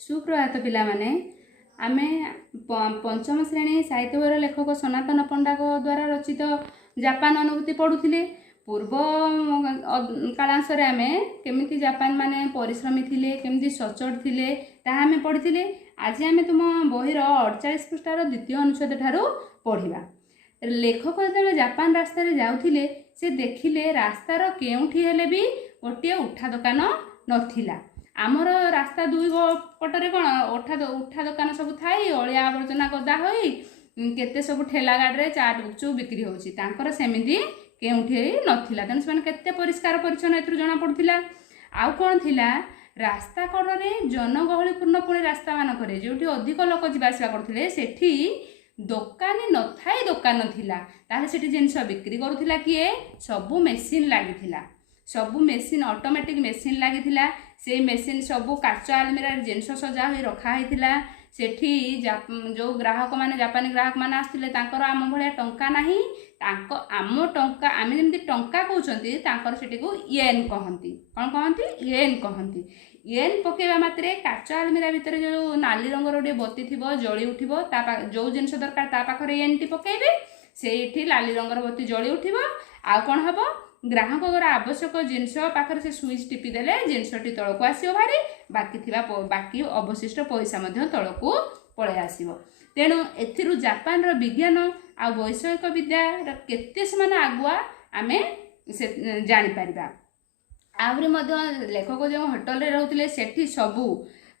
सुप्रभात पिला माने आमे पंचम श्रेणी साहित्य लेखक सनातन पंडा द्वारा रचित जापान अनुभूति पढ़ुले। पूर्व कालांशरे आमे केमिति जापान माने परिश्रमी थिले, केमिति सचोट थिले ताहा आमे पढ़िथिले। आज आमे तुम बहिर 48 पृष्ठार द्वितीय अनुच्छेद ठारू पढ़िबा। लेखक जेतेबेले जापान रास्ता रे जाउथिले से देखिले रास्तार केउठी हेले भी गोटे उठा दुकान नथिला। आमर रास्ता दुई पटरे कौन उठा दुकान सब थाई अलिया आवर्जना गदा होई केते सब ठेला गाड़ी चाट गुपचुप बिक्री होची, तांकर सेमिति केउठी नथिला। तेणु से केते परिष्कार परिच्छन्न एथुर जना पड़ुथिला। आउ कोन थिला रास्ता कड़े जनगहलीपूर्ण पुणी रास्ता मानक जोठी अधिक लोक जावासवा करथिले सेठी दोकानी न थाई दुकान थिला। ताले सेठी जिनिस बिक्री करुथिला किए सबु मेसिन लागिथिला, सबु मेसिन ऑटोमेटिक मेसिन लागिथिला। से मेसिन सबु काच आलमीरा जिनिस सजा होई रखा होइथिला। सेठी जो ग्राहक माने जापानी ग्राहक माने आस्थिले तांकर आम भलिया टंका नाही, तांको आम टंका आमे जेमति टंका कहउचंती तांकर सेठी को येन कहंती। कोन कहंती? येन कहंती। येन पकेवा मात्रे काच आलमीरा भितर जो नाली रंगर गोटे बत्ती थिबो जळी उठिबो, जो जिनिस दरकार ता पाखरे येन टी पकेबे, सेठी लाली रंगर बत्ती जळी उठिबो। आ कोन हबो ग्राहक आवश्यक जिनस पाखरे से स्विच टिपी देले जिनसटी तलक आसियो भारी, बाकी अवशिष्ट पैसा मध्य तलक पळे आसिबो। तेणु एथिरु जापान रो विज्ञान आ वैषयिक विद्या केते समान आगुआ आमे जानि परिबा। आउरी मध्य लेखक जो होटल रे रहउतिले सेठी सबु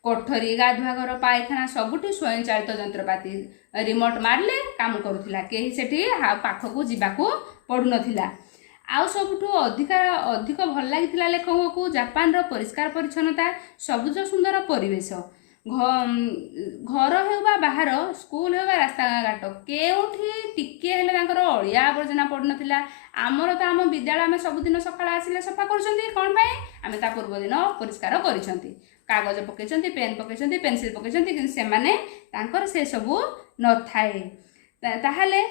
कोठरी गाधुआघर पायखाना सबुठी स्वयंचालित जंत्रपाति रिमोट मारले काम करुथिला, केही सेठी पाखकू जिबाकू पडु नथिला। आउ सबुठु अधिक भल लागिथिला लेखक को जापान रो परिष्कार परिच्छन्नता, सबुज सुंदर परिवेश, घर हेबा बाहर स्कूल हेबा रास्ता घाट केउठी टिके हेले तांकर अलिया आवर्जना पड़ नथिला। आमर तो आम विद्यालय आम सबुदिन सकाळ आसिले सफा करछंती, कोन पय आमे ता पूर्व दिन परिष्कार करिसंती, कागज पकेइसंती, पेन पकेइसंती, पेंसिल पकेइसंती, कि से माने तांकर से सबु न थाए। ताहाले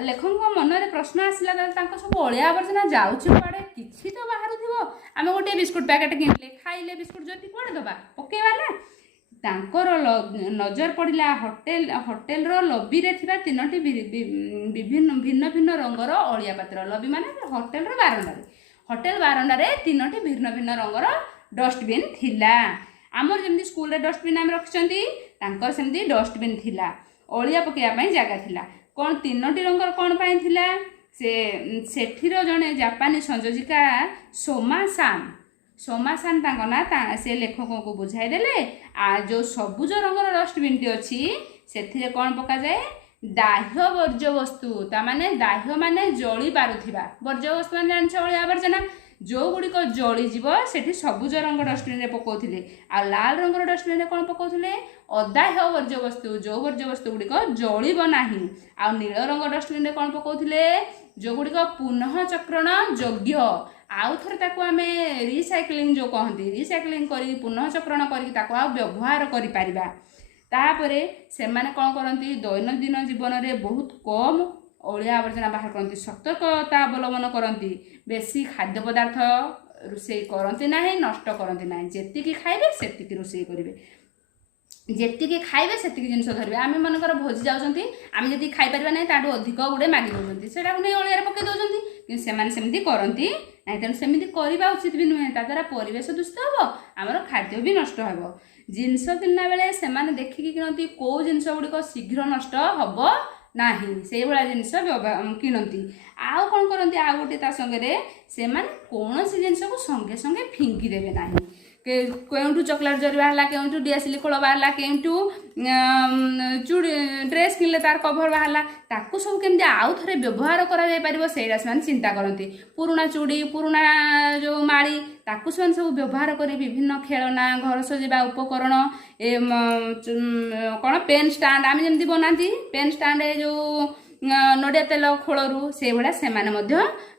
लेखक मन में प्रश्न आसला सब अलिया आवर्जना जाऊँगी कड़े कि तो बाहर थो। आम गोटे बिस्कुट पैकेट किनले खाइले बिस्कुट जति कड़े दबा पकेवा ना, तांकर नजर पड़ा होटेल रो लबी रे थिबा तीनोटी भिन्न भिन्न रंगर अलिया पात्र। लबी माने होटेल रो होटेल बारंडारे तीनोटी भिन्न भिन्न रंगर डस्टबिन थिला। आमर जमती स्कूल रे डस्टबिन आम रखिछंती तांकर सेमती डस्टबिन थिला, अलिया पकेया पई जागा थिला। कौन तीनोटी रंगर कौन पाई थिला? सेठीर जड़े जापानी संयोजिका सोमा-सान तांको ना से लेखक को बुझाई देले। आ जो सबुज रंगर डस्टबिन टी अच्छी से कौन पका जाए? दाह्य वर्ज्य वस्तु, ता माने दाह्य माने जली पारुथिबा वर्ज्य वस्तु माने जानिछ अलिया आवर्जना जो गुड़िक जली जीव सेठी सबुज रंग डस्टबिन रे पकाउथिले। आ लाल रंगर डस्टबिन रे कोन पकाउथिले? अदाह्य वर्ज्य वस्तु, जो वर्ज्य वस्तु गुड़िक जलिब नाही। आ नील रंग डस्टबिन रे कोन पकाउथिले? जो गुड़िक पुनः चक्रण योग्य, आउ थरे ताको आमे रिसाइक्लिंग जो कहंती, रिसाइक्लिंग करी पुनः चक्रण करी ताको आ व्यवहार करि परिबा। तापरे सेमाने कोन करंती? दैनंदिन जीवन रे बहुत कम अलिया आवर्जना बाहर करती, सतर्कता अवलंबन करती, बेसी खाद्य पदार्थ रोषे करती ना, नष्ट करती ना, जेतिकी खाइबे सेतिकी रोषे करिवे, जेतिकी खाइबे सेतिकी जिनिस धरिबे। आमे मनकर भोजी जाउछंती, आमे जदि खाइ परिबा नै ताडू अधिक गुडे मागी दोछंती, सेटा को नै अलिया पके दोछंती, कि सेमाने सेमिति करंती नै। तेन सेमिति करिबा उचित भी नुहे, ता द्वारा परिवेश दूषित हबो, हमर खाद्य भी नष्ट हबो। जिनिस किनला बेले सेमाने देखिकी किनती को जिनिस गुडिक शीघ्र नष्ट हबो नाही, से भाया जिनिस किणती। आउ कौन करती? आ गोटे ता संगे से कौन सी जिनिस को संगे संगे फिंगी देवे ना। केउठू चॉकलेट जरी बाहला, केउठू डियासिली खोल बाहला, केउठू चूड़ी ड्रेस किनले तार कभर बाहला, ताकू सब केमती आउ थरे व्यवहार करा जाय परिबो सेडा से चिंता करती। पुराना चूड़ी, पुराना जो माड़ी ताकू से सब व्यवहार करी विभिन्न खेलना, घर सजेबा उपकरण, कौन पेन स्टांड आम जमी बनाती, पेन स्टांड जो नड़िया तेल खोलू से भाया से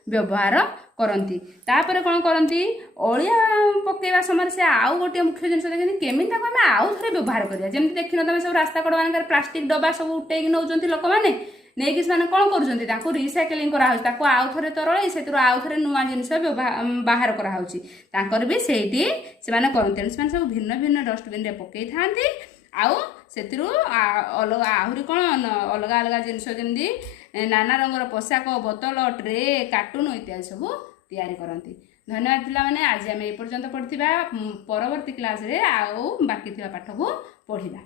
व्यवहार करती। तापर कौन करती? अलिया पकेवा समय से आउ गोटे मुख्य जिनिस देखते केमी आम आउ थे व्यवहार करिया। जमी देखिन तुम सब रास्ता कड़ मान प्लास्टिक डब्बा सब उठेक नौकरी लोक मैंने ନେଇକି ସେମାନେ କ'ଣ କରୁଛନ୍ତି, ତାକୁ ରିସାଇକେଲିଂ କରାହେଉଛି, ତାକୁ ଆଉ ଥରେ ତରଳେଇ ସେଥିରୁ ଆଉ ଥରେ ନୂଆ ଜିନିଷ ବାହାର କରାହେଉଛି। ତାଙ୍କର ବି ସେଇଠି ସେମାନେ କରନ୍ତି। ତେଣୁ ସେମାନେ ସବୁ ଭିନ୍ନ ଭିନ୍ନ ଡଷ୍ଟବିନ୍ରେ ପକେଇଥାନ୍ତି। ଆଉ ସେଥିରୁ ଅଲଗା ଆହୁରି କ'ଣ ଅଲଗା ଅଲଗା ଜିନିଷ ଯେମିତି ନାନା ରଙ୍ଗର ପୋଷାକ, ବୋତଲ, ଟ୍ରେ, କାର୍ଟୁନ ଇତ୍ୟାଦି ସବୁ ତିଆରି କରନ୍ତି। ଧନ୍ୟବାଦ ପିଲାମାନେ। ଆଜି ଆମେ ଏ ପର୍ଯ୍ୟନ୍ତ ପଢ଼ିଥିବା, ପରବର୍ତ୍ତୀ କ୍ଲାସ୍ରେ ଆଉ ବାକି ଥିବା ପାଠକୁ ପଢ଼ିବା।